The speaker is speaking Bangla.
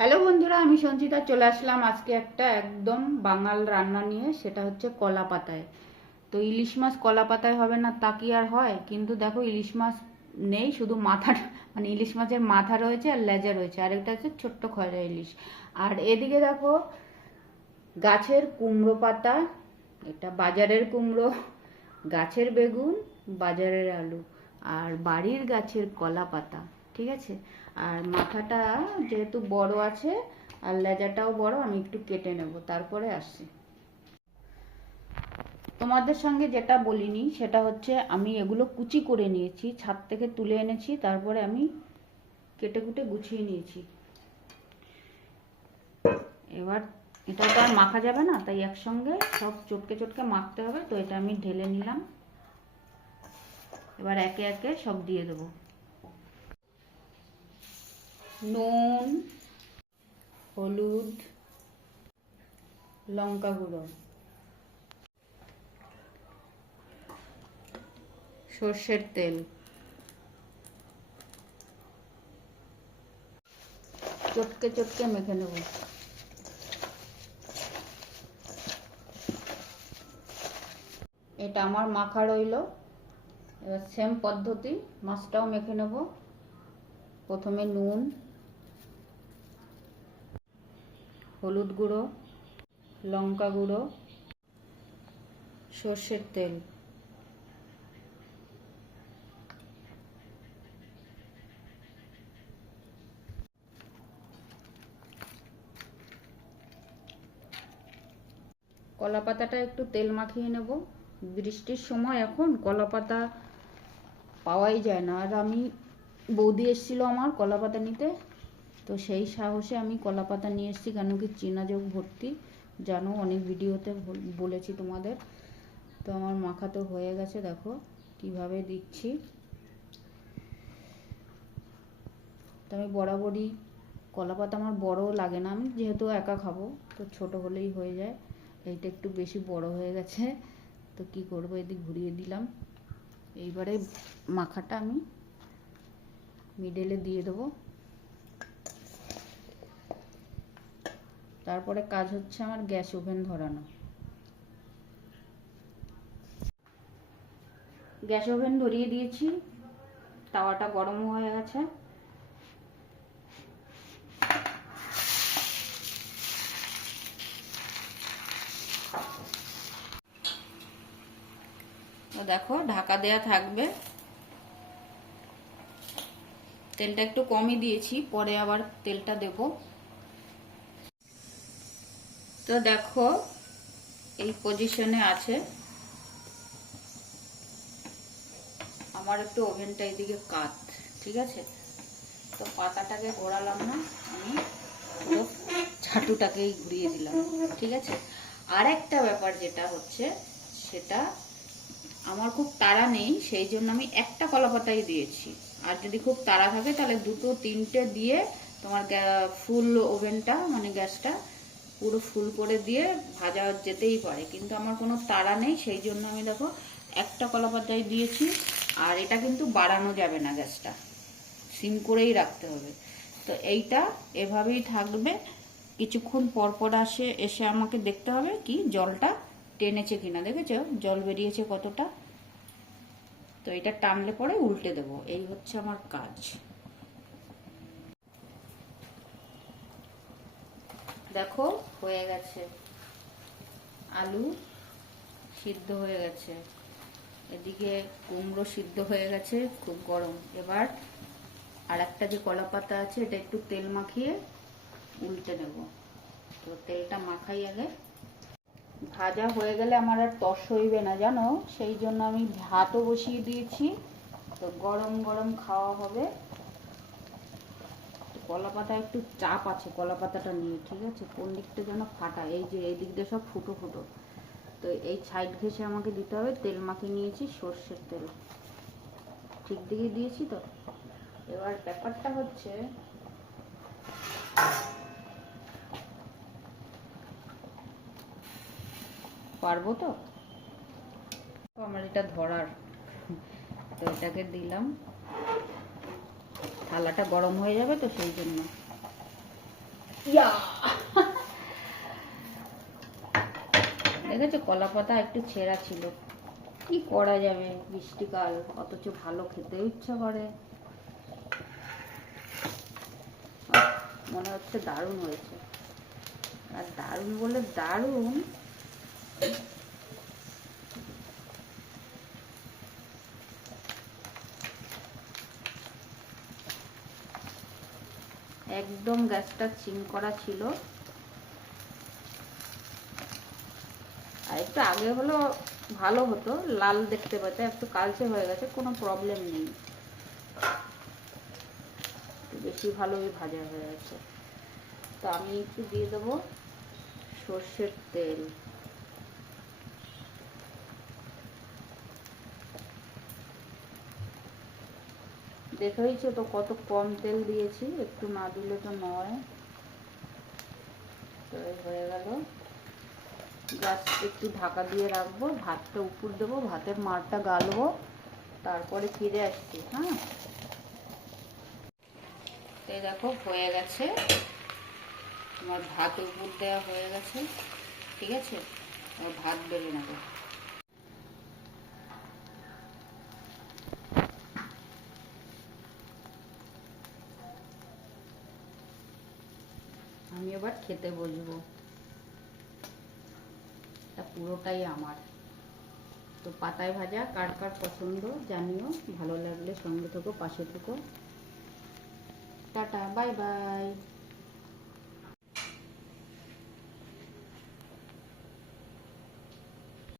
হ্যালো বন্ধুরা, আমি সঞ্চিতা, চলে আসলাম আজকে একটা একদম বাঙাল রান্না নিয়ে, সেটা হচ্ছে কলা পাতায়। তো ইলিশ মাছ কলা পাতায় হবে না তা কি আর হয়? কিন্তু দেখো, ইলিশ মাছ নেই, শুধু মাথা মানে ইলিশ মাছের মাথা রয়েছে আর লেজা রয়েছে, আর একটা হচ্ছে ছোট্ট খয়রা ইলিশ। আর এদিকে দেখো, গাছের কুমড়ো পাতা, এটা বাজারের কুমড়ো, গাছের বেগুন, বাজারের আলু, আর বাড়ির গাছের কলা পাতা। ঠিক আছে? আর মাথাটা যেহেতু বড় আছে, আর লেজাটাও বড়, আমি একটু কেটে নেব, তারপরে আসছি। তোমাদের সঙ্গে যেটা বলিনি, সেটা হচ্ছে আমি এগুলো কুচি করে নিয়েছি, ছাদ থেকে তুলে এনেছি, তারপরে আমি কেটে কুটে গুছিয়ে নিয়েছি। এবার এটা তো আর মাখা যাবে না, তাই একসঙ্গে সব চটকে চটকে মাখতে হবে, তো এটা আমি ঢেলে নিলাম। এবার একে একে সব দিয়ে দেবো। নুন, হলুদ, লঙ্কা গুঁড়ো। সর্ষের তেল। চটকে চটকে মেখে নেব। এটা আমার মাখা রইল। এবার সেম পদ্ধতি, মাছটাও মেখে নেব। প্রথমে নুন হলুদ গুঁড়ো, লঙ্কা গুঁড়ো, সর্ষের তেল। কলা পাতাটা একটু তেল মাখিয়ে নেব। বৃষ্টির সময় এখন কলা পাতা পাওয়াই যায় না। আর আমি বৌদি এসেছিল আমার কলা পাতা নিতে। তো সেই সাহসে আমি কলা পাতা নিয়ে এসেছি, কেন কি চীনা যোগ ভর্তি, জানো, অনেক ভিডিওতে বলেছি তোমাদের। তো আমার মাখা তো হয়ে গেছে, দেখো, কীভাবে দিচ্ছি। তো আমি বরাবরই কলা পাতা আমার বড় লাগে না, আমি যেহেতু একা খাব, তো ছোট হলেই হয়ে যায়। এইটা একটু বেশি বড় হয়ে গেছে, তো কি করব, এদিক ঘুরিয়ে দিলাম। এইবারে মাখাটা আমি মিডেলে দিয়ে দেবো। তারপরে কাজ হচ্ছে আমার গ্যাস ওভেন ধরানো। গ্যাস ওভেন ধরিয়ে দিয়েছি, তাওয়াটা গরম হয়ে গেছে। দেখো, ঢাকা দেয়া থাকবে। তেলটা একটু কমই দিয়েছি, পরে আবার তেলটা দেব। তো দেখো, এই পজিশনে আছে। আমার একটু ওভেনটা এদিকে কাত, ঠিক আছে? তো পাতাটাকে ঘোরালাম না, আমি পুরো ঝাঁটুটাকেই ঘুরিয়ে দিলাম, ঠিক আছে? আর একটা ব্যাপার যেটা হচ্ছে, সেটা আমার খুব তাড়া নেই, সেই জন্য আমি একটা কলা পাতাই দিয়েছি। আর যদি খুব তাড়া থাকে, তাহলে দুটো, তিনটে দিয়ে তোমার ফুল ওভেনটা মানে গ্যাসটা পুরো ফুল করে দিয়ে ভাজা যেতেই পারে, কিন্তু আমার কোনো তাড়া নেই, সেই জন্য আমি দেখো একটা কলা পাতাই দিয়েছি, আর এটা কিন্তু বাড়ানো যাবে না গ্যাসটা, সিম করেই রাখতে হবে। তো এইটা এভাবেই থাকবে, কিছুক্ষণ পর পর আসে, এসে আমাকে দেখতে হবে কি জলটা টেনেছে কিনা, দেখেছ? জল বেরিয়েছে কতটা? তো এটা টানলে পরে উল্টে দেব, এই হচ্ছে আমার কাজ। দেখো, হয়ে গেছে। আলু সিদ্ধ হয়ে গেছে। এদিকে কুমড়ো সিদ্ধ হয়ে গেছে, খুব গরম। এবার আর একটা যে কলা পাতা আছে, এটা একটু তেল মাখিয়ে উল্টে নেব তো তেলটা মাখাই আগে। ভাজা হয়ে গেলে আমার আর তস হইবে না, জানো? সেই জন্য আমি ভাতও বসিয়ে দিয়েছি। তো গরম গরম খাওয়া হবে। কলা পাতা একটু চাপ আছে কলা পাতাটা নিয়ে, ঠিক আছে? কোন দিকটা যেন ফাটা, এই যে এই দিক দিয়ে সব ফুটো ফুটো। তো এই সাইড ঘেসে আমাকে দিতে হবে, তেল মাখিয়ে নিয়েছি, সর্ষের তেল। ঠিক দিকে দিয়েছি তো? এবার ব্যাপারটা হচ্ছে, পারব তো আমার এটা ধরার, তো এটাকে দিলাম। থালাটা গরম হয়ে যাবে তো সেই জন্য। দেখেছ কলা পাতা একটু ছেঁড়া ছিল। কি করা যাবে বৃষ্টিকাল? অথচ ভালো খেতে ইচ্ছা করে। মনে হচ্ছে দারুণ হয়েছে। আর দারুণ বলে দারুণ একদম গ্যাসটা চিম করা ছিল। আর একটু আগে হলো ভালো হতো, লাল দেখতে পেতে একটু কালচে হয়ে গেছে, কোনো প্রবলেম নেই। বেশি ভালোই ভাজা হয়ে গেছে। তো আমি একটু দিয়ে দেবো সর্ষের তেল। দেখেইছো তো কত কম তেল দিয়েছি, একটু না দিলে তো নয়। তো হয়ে গেল। জাস্ট একটু ঢাকা দিয়ে রাখব, ভাতটা উপর দেবো, ভাতের মারটা গালবো, তারপরে ফিরে আসছি হ্যাঁ? তো দেখো, হয়ে গেছে। আমার ভাত উপর দেওয়া হয়ে গেছে, ঠিক আছে? এবার ভাত বেড়ে নেব আমি এবার খেতে বসবো। এটা পুরোটাই আমার। তো পাতায় ভাজা, কার কার পছন্দ জানিও। ভালো লাগলে সঙ্গে থেকো, পাশে থেকো। Tata, bye bye.